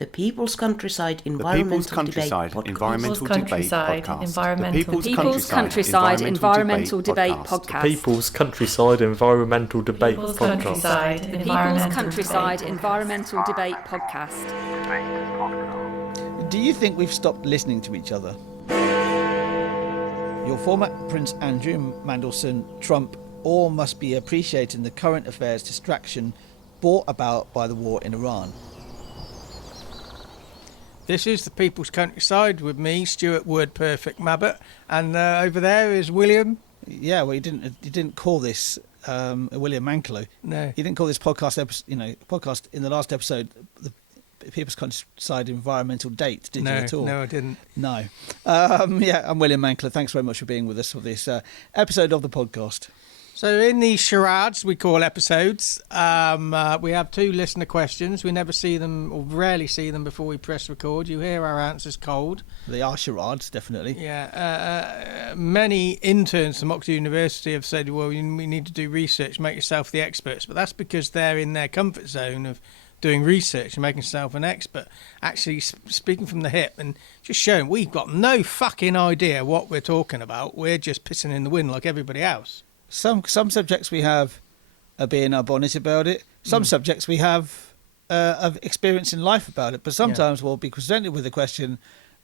The People's Countryside Environmental Debate Podcast. The People's Countryside Environmental Debate Podcast. People's Countryside Environmental Debate Podcast. The People's Countryside Environmental Debate Podcast. Do you think we've stopped listening to each other? Your former Prince Andrew, Mandelson, Trump, all must be appreciating the current affairs distraction brought about by the war in Iran. This is the People's Countryside with me, Stuart Wood, Perfect Mabbott, and over there is William. Yeah, well, you didn't call this William Manklow. No, you didn't call this podcast podcast in the last episode the People's Countryside Environmental Date, did you at all? No, I didn't. No. I'm William Manklow. Thanks very much for being with us for this episode of the podcast. So in these charades we call episodes, we have two listener questions. We never see them or rarely see them before we press record. You hear our answers cold. They are charades, definitely. Yeah. Many interns from Oxford University have said, well, we need to do research, make yourself the experts. But that's because they're in their comfort zone of doing research and making yourself an expert. Actually, speaking from the hip and just showing we've got no fucking idea what we're talking about. We're just pissing in the wind like everybody else. Some subjects we have being our bonnet about it. Some subjects we have of experience in life about it. But sometimes we'll be presented with a question,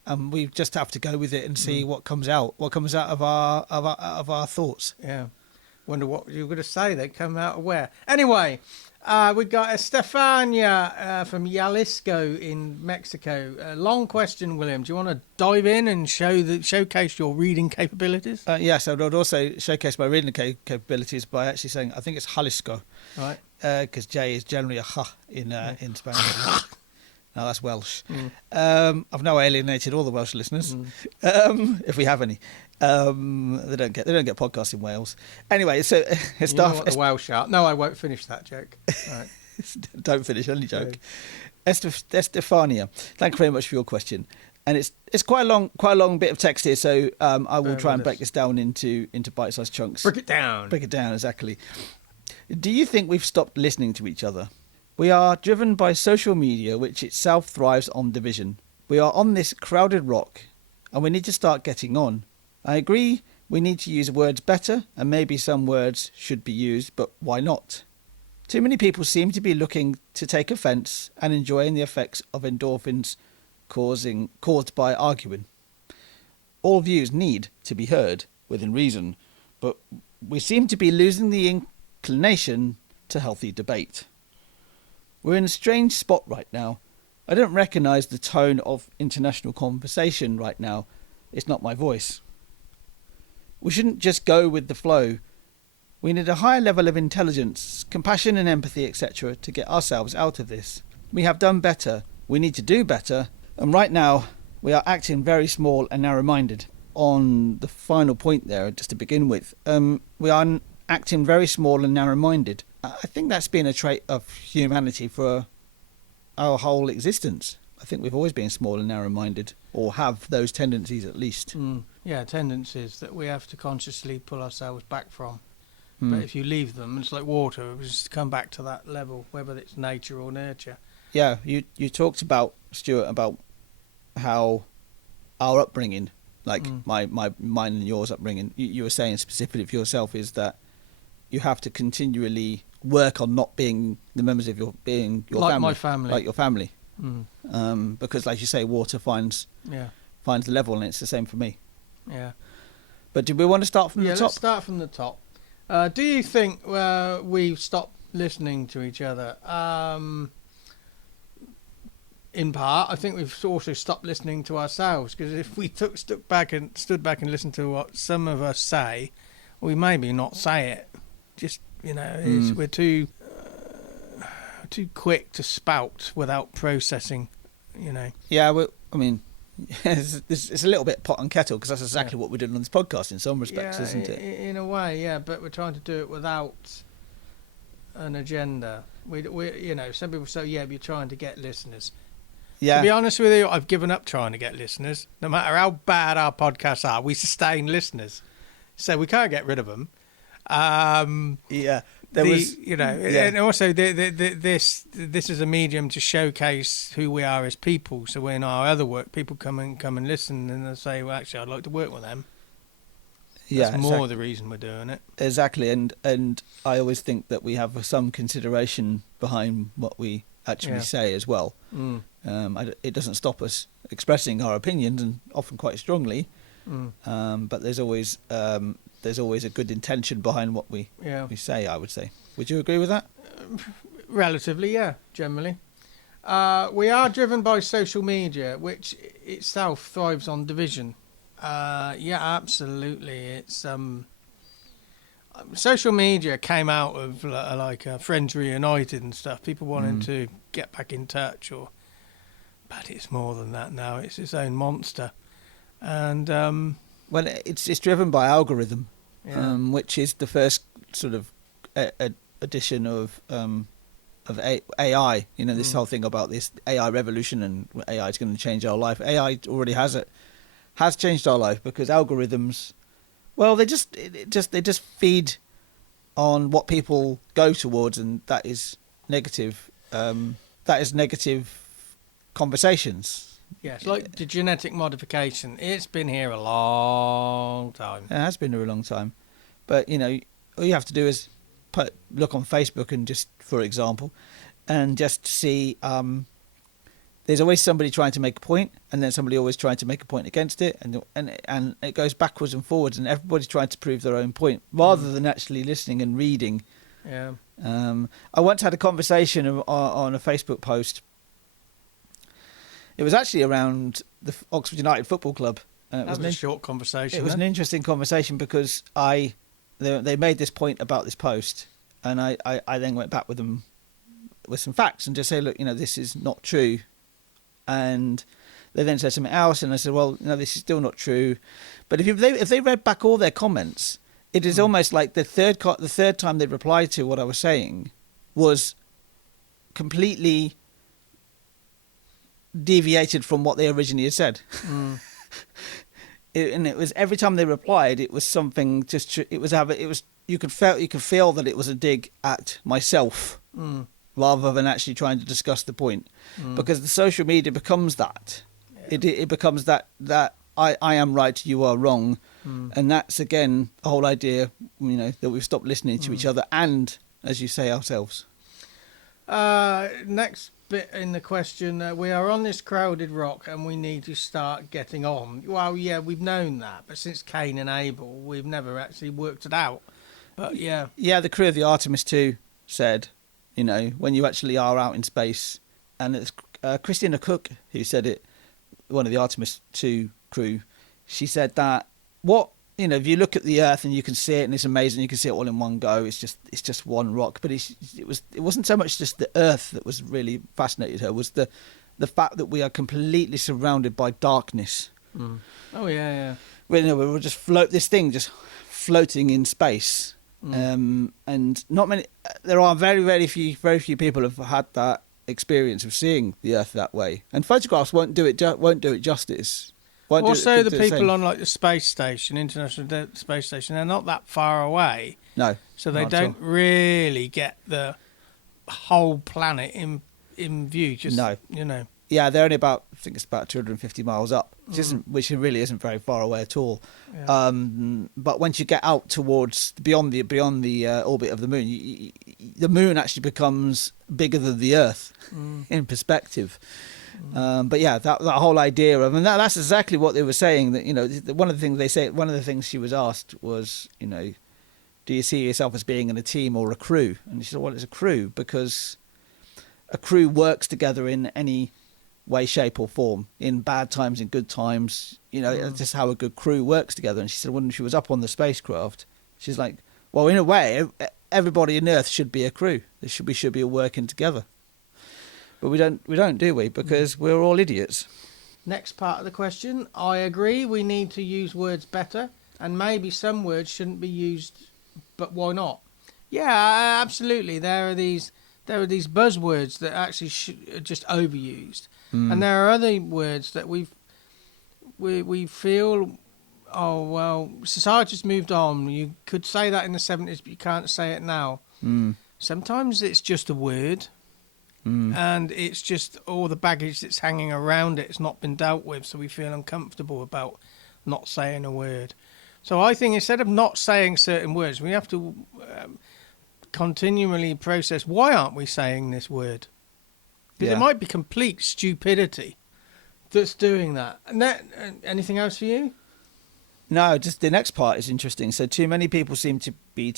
and we just have to go with it and see what comes out. What comes out of our thoughts. Yeah. Wonder what you were going to say. They come out of where? Anyway, we got Estafania from Jalisco in Mexico. Long question, William. Do you want to dive in and showcase your reading capabilities? Yes, I would also showcase my reading capabilities by actually saying I think it's Jalisco, right? Because J is generally a H in Spanish. No, that's Welsh. I've now alienated all the Welsh listeners, if we have any. They don't get podcasts in Wales. Anyway, so you know what the Welsh are. No, I won't finish that joke. Right. Don't finish any joke. Estafania, thank you very much for your question, and it's quite a long bit of text here, so I will try and break this down into bite-sized chunks. Break it down, exactly. Do you think we've stopped listening to each other? We are driven by social media, which itself thrives on division. We are on this crowded rock, and we need to start getting on. I agree we need to use words better, and maybe some words should be used, but why not? Too many people seem to be looking to take offence and enjoying the effects of endorphins caused by arguing. All views need to be heard, within reason, but we seem to be losing the inclination to healthy debate. We're in a strange spot right now. I don't recognise the tone of international conversation right now. It's not my voice. We shouldn't just go with the flow. We need a higher level of intelligence, compassion and empathy, etc. to get ourselves out of this. We have done better. We need to do better. And right now, we are acting very small and narrow-minded. On the final point there, just to begin with, we are acting very small and narrow-minded. I think that's been a trait of humanity for our whole existence. I think we've always been small and narrow-minded, or have those tendencies at least. Yeah, tendencies that we have to consciously pull ourselves back from. But if you leave them, it's like water. It just come back to that level, whether it's nature or nurture. Yeah, you talked about, Stuart, about how our upbringing, like mine and yours upbringing, you were saying specifically for yourself is that you have to continually work on not being the members of your family. My family. Like your family. Because, like you say, water finds the level, and it's the same for me. Yeah. But do we want to start from the top? Yeah, let's start from the top. Do you think we've stopped listening to each other? In part, I think we've also stopped listening to ourselves, because if we stood back and listened to what some of us say, we maybe not say it. Just, we're too quick to spout without processing, Yeah, it's a little bit pot and kettle, because that's exactly what we're doing on this podcast in some respects, isn't it? In a way, yeah, but we're trying to do it without an agenda. We some people say, yeah, you're trying to get listeners. Yeah. To be honest with you, I've given up trying to get listeners. No matter how bad our podcasts are, we sustain listeners. So we can't get rid of them. Yeah. And also this is a medium to showcase who we are as people. So in our other work, people come and listen, and they say, "Well, actually, I'd like to work with them." That's more the reason we're doing it. Exactly, and I always think that we have some consideration behind what we actually say as well. It doesn't stop us expressing our opinions, and often quite strongly. But there's always a good intention behind what we say, I would say. Would you agree with that? Relatively, yeah, generally. We are driven by social media, which itself thrives on division. Yeah, absolutely. It's social media came out of like Friends Reunited and stuff. People wanting to get back in touch, but it's more than that now. It's its own monster, and well, it's driven by algorithm, which is the first sort of addition of AI. This whole thing about this AI revolution and AI is going to change our life. AI already has changed our life because algorithms, well, they just feed on what people go towards, and that is negative. That is negative conversations. Yes, like the genetic modification. It's been here a long time. It has been here a long time, but all you have to do is look on Facebook and just, for example, and just see. There's always somebody trying to make a point, and then somebody always trying to make a point against it, and it goes backwards and forwards, and everybody's trying to prove their own point rather than actually listening and reading. Yeah. I once had a conversation on a Facebook post. It was actually around the Oxford United Football Club. That was a short conversation. It was an interesting conversation because they made this point about this post, and I then went back with them with some facts and just say, look, this is not true. And they then said something else, and I said, well, this is still not true. But if they read back all their comments, it is almost like the third time they replied to what I was saying was completely deviated from what they originally had said. And it was every time they replied, it was something you could feel that it was a dig at myself. Rather than actually trying to discuss the point, because the social media becomes that. It becomes that I am right, you are wrong, and that's again the whole idea, that we've stopped listening to each other and, as you say, ourselves. Next bit in the question, we are on this crowded rock and we need to start getting on. Well, yeah, we've known that, but since Cain and Abel, we've never actually worked it out. But yeah, the crew of the Artemis 2 said, when you actually are out in space, and it's Christina Cook who said it, one of the Artemis 2 crew, she said that if you look at the Earth and you can see it and it's amazing, you can see it all in one go, it's just one rock, but it wasn't so much just the Earth that was really fascinated her, was the fact that we are completely surrounded by darkness. Oh yeah. We were just this thing just floating in space. And not many. There are very few people have had that experience of seeing the Earth that way, and photographs won't do it justice. Also, the people on like the space station, International Space Station, they're not that far away. No, so they don't really get the whole planet in view. Just Yeah, they're only I think it's about 250 miles up, which really isn't very far away at all. Yeah. But once you get out towards beyond the orbit of the moon, the moon actually becomes bigger than the Earth in perspective. But yeah, that whole idea of, and that's exactly what they were saying. That one of the things she was asked was, do you see yourself as being in a team or a crew? And she said, well, it's a crew because a crew works together in any way, shape or form, in bad times, in good times. It's just how a good crew works together. And she said when she was up on the spacecraft, she's like, well, in a way, everybody on Earth should be a crew. We should be working together. But we don't, do we? Because we're all idiots. Next part of the question, I agree we need to use words better, and maybe some words shouldn't be used, but why not? Yeah, absolutely. There are these buzzwords that actually are just overused. And there are other words that we feel, oh well, society's moved on. You could say that in the 70s, but you can't say it now. Sometimes it's just a word, and it's just all the baggage that's hanging around it. It's not been dealt with, so we feel uncomfortable about not saying a word. So I think instead of not saying certain words, we have to continually process, why aren't we saying this word? Because it might be complete stupidity that's doing that. And anything else for you? No, just the next part is interesting. So too many people seem to be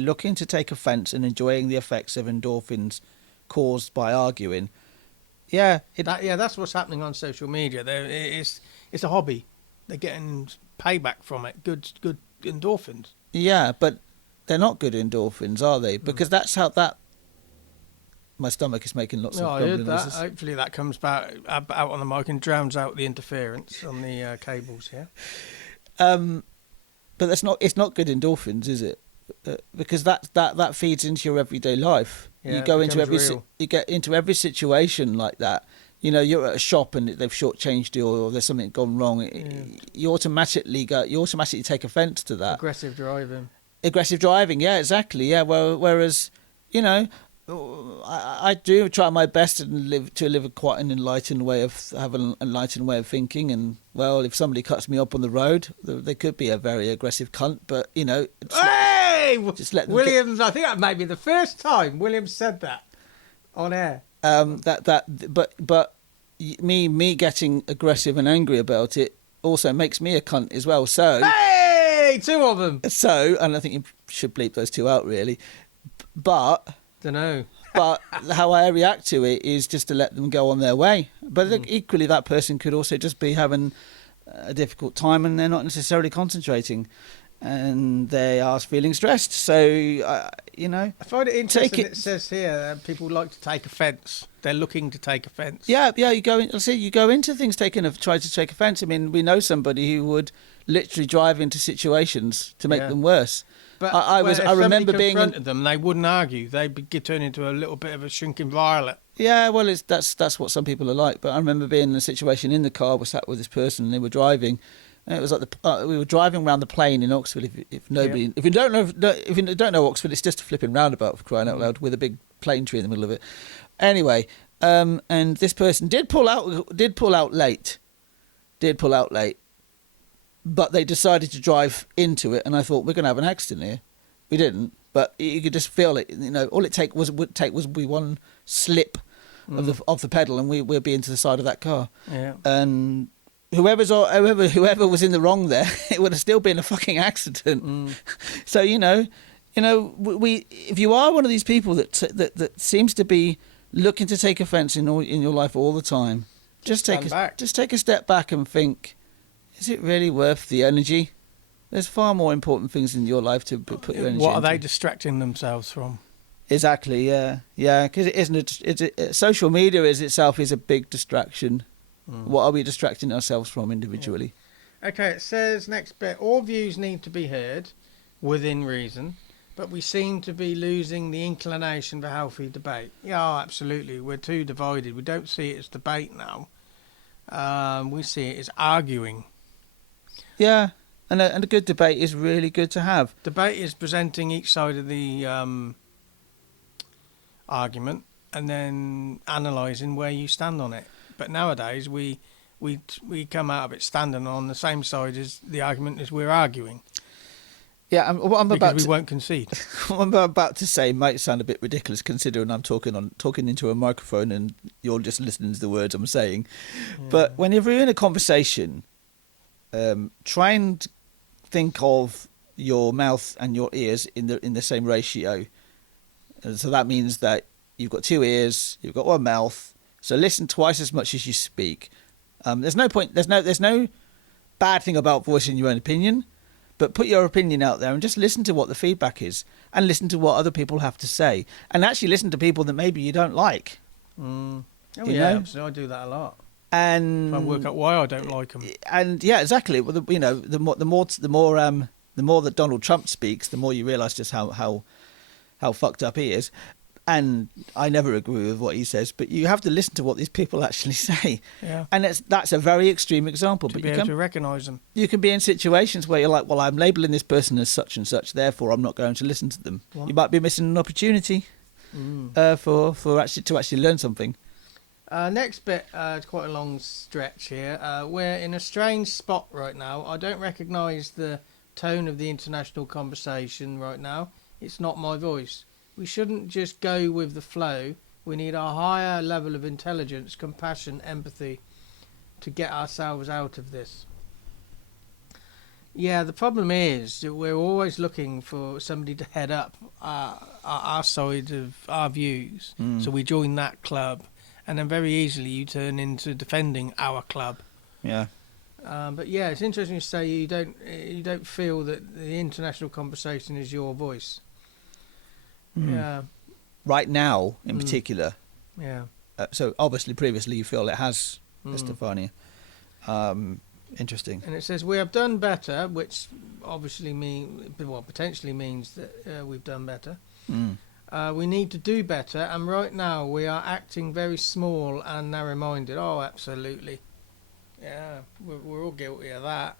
looking to take offence and enjoying the effects of endorphins caused by arguing. That's what's happening on social media. It's a hobby. They're getting payback from it. Good endorphins. Yeah, but they're not good endorphins, are they? Because that's how that. My stomach is making lots of grumbling noises. Hopefully that comes back out on the mic and drowns out the interference on the cables here. But it's not good endorphins, is it? Because that feeds into your everyday life. Yeah, you get into every situation like that. You know, you're at a shop and they've shortchanged you, or there's something gone wrong. You automatically take offence to that. Aggressive driving, yeah, exactly, yeah. Whereas, you know, I do try my best to live quite an enlightened way of thinking. And well, if somebody cuts me up on the road, they could be a very aggressive cunt. But you know, just let them Williams. I think that may be the first time Williams said that on air. But me getting aggressive and angry about it also makes me a cunt as well. So two of them. So, and I think you should bleep those two out, really. But. Don't know. But how I react to it is just to let them go on their way. But equally, that person could also just be having a difficult time and they're not necessarily concentrating and they are feeling stressed. So, you know. I find it interesting it says here people like to take offence. They're looking to take offence. Yeah, you go into things try to take offence. I mean, we know somebody who would literally drive into situations to make them worse. But I remember being confronted them, they wouldn't argue. They'd get turned into a little bit of a shrinking violet. Yeah, well, that's what some people are like. But I remember being in a situation in the car. We sat with this person, and they were driving. And it was like we were driving around the plain in Oxford. If you don't know Oxford, it's just a flipping roundabout, for crying out loud, with a big plane tree in the middle of it. Anyway, and this person did pull out late. But they decided to drive into it, and I thought, we're going to have an accident here. We didn't, but you could just feel it. You know, all it would take was one slip of the pedal, and we'd be into the side of that car. Yeah. And whoever was in the wrong there, it would have still been a fucking accident. So you know, if you are one of these people that seems to be looking to take offence in your life all the time, just take a step back and think. Is it really worth the energy? There's far more important things in your life to put your energy What are into. they distracting themselves from? Exactly, yeah. Because it isn't. Social media is a big distraction. What are we distracting ourselves from individually? Yeah. Okay, it says next bit. All views need to be heard within reason, but we seem to be losing the inclination for healthy debate. Yeah, absolutely. We're too divided. We don't see it as debate now. We see it as arguing. Yeah, and a good debate is really good to have. Debate is presenting each side of the argument and then analysing where you stand on it. But nowadays we come out of it standing on the same side as the argument as we're arguing. Yeah, we won't concede. What I'm about to say might sound a bit ridiculous, considering I'm talking into a microphone and you're just listening to the words I'm saying. Yeah. But whenever you're in a conversation, try and think of your mouth and your ears in the same ratio. And so that means that you've got two ears, you've got one mouth. So listen twice as much as you speak. There's no bad thing about voicing your own opinion. But put your opinion out there and just listen to what the feedback is and listen to what other people have to say and actually listen to people that maybe you don't like. Oh, yeah, so I do that a lot. And try and work out why I don't like them. And yeah, exactly. Well, the more that Donald Trump speaks, the more you realise just how fucked up he is. And I never agree with what he says, but you have to listen to what these people actually say. Yeah. And that's a very extreme example. To be able to recognise them. You can be in situations where you're like, well, I'm labelling this person as such and such, therefore I'm not going to listen to them. What? You might be missing an opportunity for actually learn something. Next bit, it's quite a long stretch here. We're in a strange spot right now. I don't recognise the tone of the international conversation right now. It's not my voice. We shouldn't just go with the flow. We need a higher level of intelligence, compassion, empathy to get ourselves out of this. Yeah, the problem is that we're always looking for somebody to head up our side of our views. So we join that club, and then very easily you turn into defending our club. Yeah. But yeah, it's interesting to say you don't feel that the international conversation is your voice. Yeah. Right now, in particular. Yeah. So obviously, previously, you feel it has Estafania. Interesting. And it says we have done better, which obviously potentially means that we've done better. We need to do better, and right now we are acting very small and narrow-minded. Oh, absolutely. Yeah, we're all guilty of that.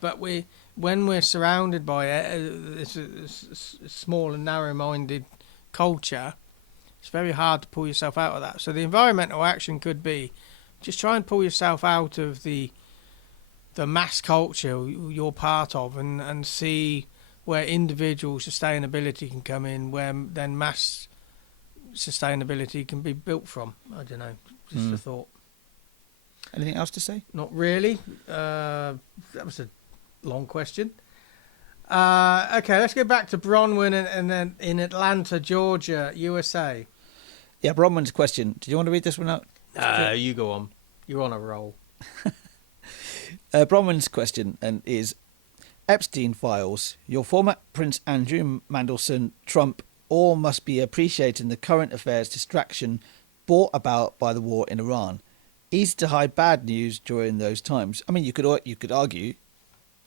But when we're surrounded by this small and narrow-minded culture, it's very hard to pull yourself out of that. So the environmental action could be just try and pull yourself out of the mass culture you're part of, and see where individual sustainability can come in, where then mass sustainability can be built from. I don't know, just a thought. Anything else to say? Not really. That was a long question. Okay, let's go back to Bronwen and then in Atlanta, Georgia, USA. Yeah, Bronwen's question. Do you want to read this one out? You go on. You're on a roll. Bronwen's question is, Epstein files, your former Prince Andrew, Mandelson, Trump, all must be appreciating the current affairs distraction brought about by the war in Iran. Easy to hide bad news during those times. I mean, you could argue.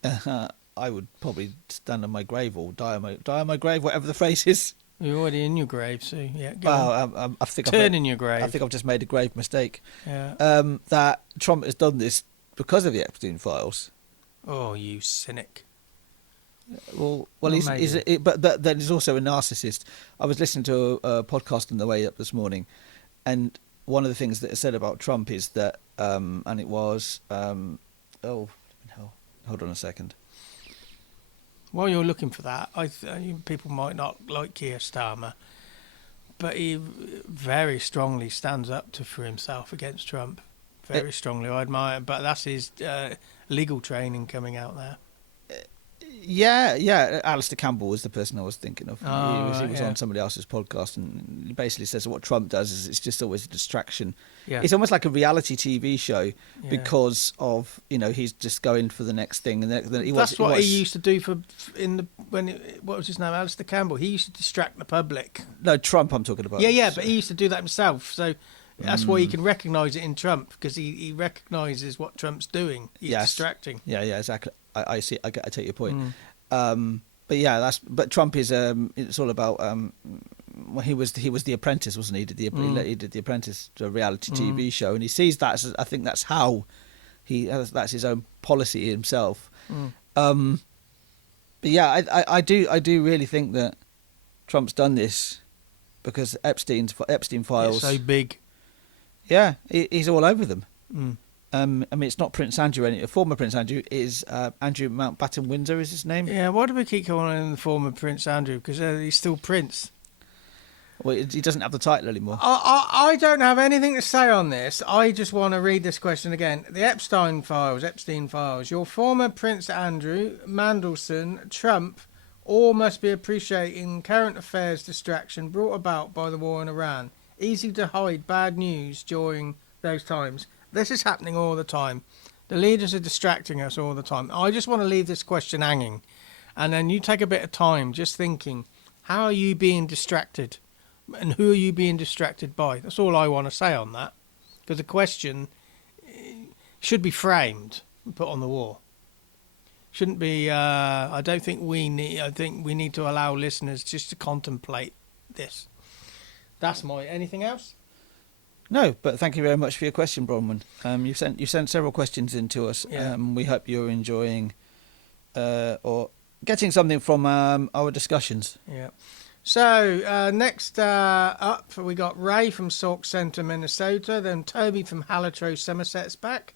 I would probably stand on my grave or die on my grave, whatever the phrase is. You're already in your grave, so yeah. I think in your grave. I think I've just made a grave mistake. Yeah. That Trump has done this because of the Epstein files. Oh, you cynic. Well, but then he's also a narcissist. I was listening to a podcast on the way up this morning, and one of the things that is said about Trump is that, and it was, hold on a second. While you're looking for that, people might not like Keir Starmer, but he very strongly stands up for himself against Trump. Very strongly. I admire it, but that's his legal training coming out there. Yeah. Alistair Campbell was the person I was thinking of. He was yeah. on somebody else's podcast, and he basically says what Trump does is it's just always a distraction. Yeah. It's almost like a reality TV show because of he's just going for the next thing, and then he used to do what was his name, Alistair Campbell. He used to distract the public. No, Trump. I'm talking about. Yeah, but he used to do that himself. So that's why you can recognise it in Trump, because he recognises what Trump's doing. He's distracting. Yeah, exactly. I see. I take your point. But Trump is. It's all about. He was the Apprentice, wasn't he? He did the Apprentice, a reality TV show, and he sees that as, I think that's how that's his own policy himself. But yeah, I do really think that Trump's done this because Epstein files. It's so big. Yeah, he's all over them. I mean, it's not Prince Andrew. Former Prince Andrew is Andrew Mountbatten Windsor is his name. Yeah, why do we keep calling him the former Prince Andrew? Because he's still Prince. Well, he doesn't have the title anymore. I don't have anything to say on this. I just want to read this question again. The Epstein files. Your former Prince Andrew, Mandelson, Trump, all must be appreciating current affairs distraction brought about by the war in Iran. Easy to hide bad news during those times. This is happening all the time. The leaders are distracting us all the time. I just want to leave this question hanging. And then you take a bit of time just thinking, how are you being distracted? And who are you being distracted by? That's all I want to say on that. Because the question should be framed and put on the wall. Shouldn't be, I think we need to allow listeners just to contemplate this. That's anything else? No, but thank you very much for your question, Bronwen. You sent several questions in to us. Yeah. We hope you're enjoying or getting something from our discussions. Yeah. So next up, we got Ray from Sauk Centre, Minnesota. Then Toby from Hallertroe, Somerset's back.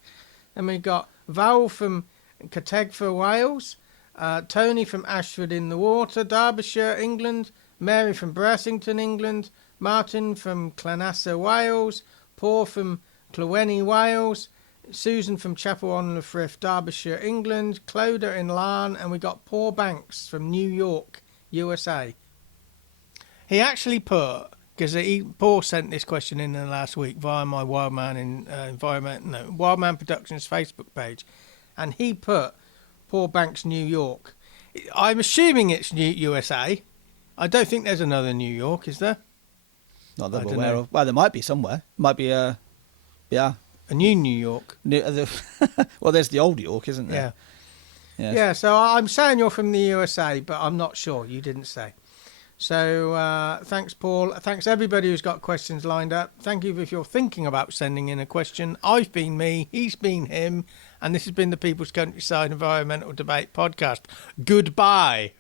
Then we got Val from Categfa, Wales. Tony from Ashford in the Water, Derbyshire, England. Mary from Brassington, England. Martin from Clanassa, Wales. Paul from Clyweny, Wales. Susan from Chapel on the Frith, Derbyshire, England. Clodagh in Larne. And we got Paul Banks from New York, USA. He actually put, because Paul sent this question in the last week via my Wildman Wildman Productions Facebook page, and he put Paul Banks, New York. I'm assuming it's USA. I don't think there's another New York, is there? Not that I'm aware of. Well, there might be somewhere. Might be a new New York. Well, there's the old York, isn't there? Yeah. Yes. Yeah. So I'm saying you're from the USA, but I'm not sure. You didn't say. So thanks, Paul. Thanks, everybody who's got questions lined up. Thank you if you're thinking about sending in a question. I've been me, he's been him, and this has been the People's Countryside Environmental Debate Podcast. Goodbye.